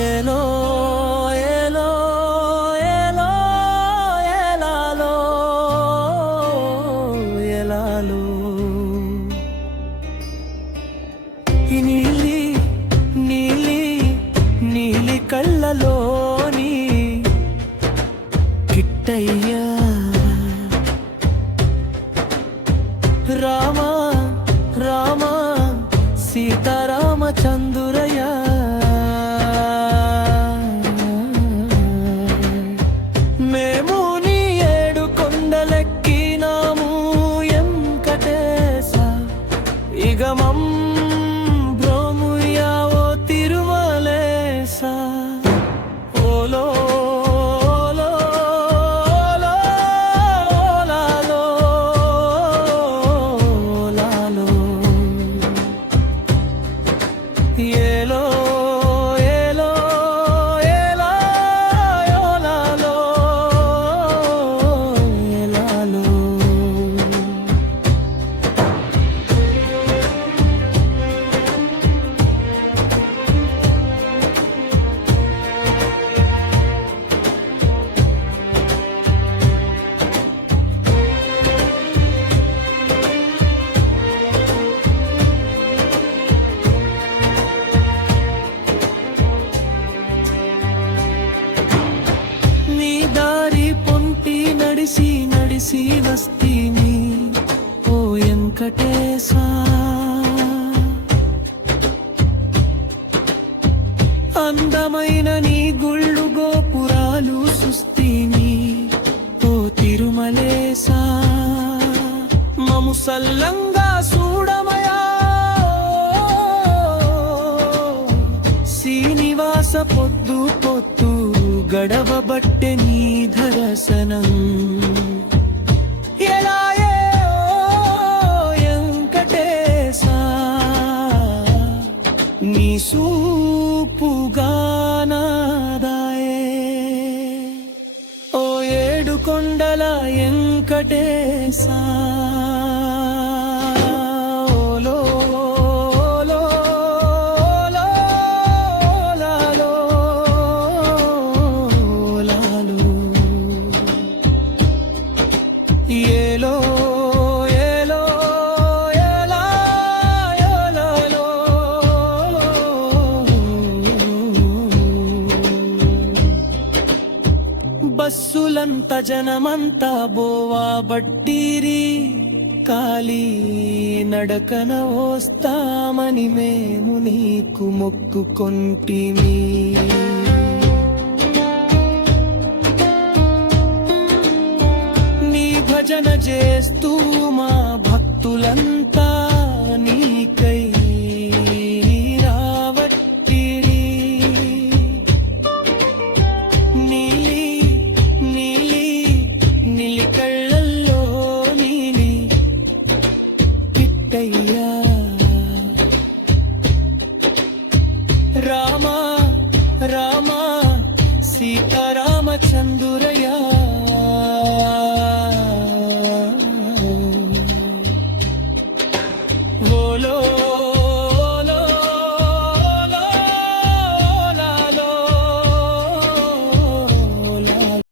ఏలో ఏలో ఏలో ఏలాలో ఏలాలో ఈ నీలి నీలి నీలి కళ్ళలోని కిట్టయ్యా రామ రామ సీతారామచంద్రయ్య మేము నీ ఏడు కొండలెక్కినాము ఎంకటేశ ఇగమం బ్రోముయావో తిరుమలేశ ఓలో ఏలో ఏలో ఏలా యోలాలో ఏలాలో నడిసి వస్తీని ఓ వెంకటేశ అందమైన నీ గుళ్ళు గోపురాలు సుస్తీని ఓ తిరుమలేశ మము సల్లంగా చూడమయా శ్రీనివాస పొద్దు పొద్దు గడవబట్టె నీ దర్శనం నీ సూపుగానాదాయే ఓ ఏడు కొండల వెంకటేశ ఓలో ఓలో లాలో లాలో ఏలో బస్సులంత జనమంతా బోవా బట్టిరి కాలి నడకన వస్తామని మేము నీకు మొక్కుకొంటిమి నీ భజన చేస్తూ మా భక్తులంతా నీకై రామ రామ సీతారామచంద్ర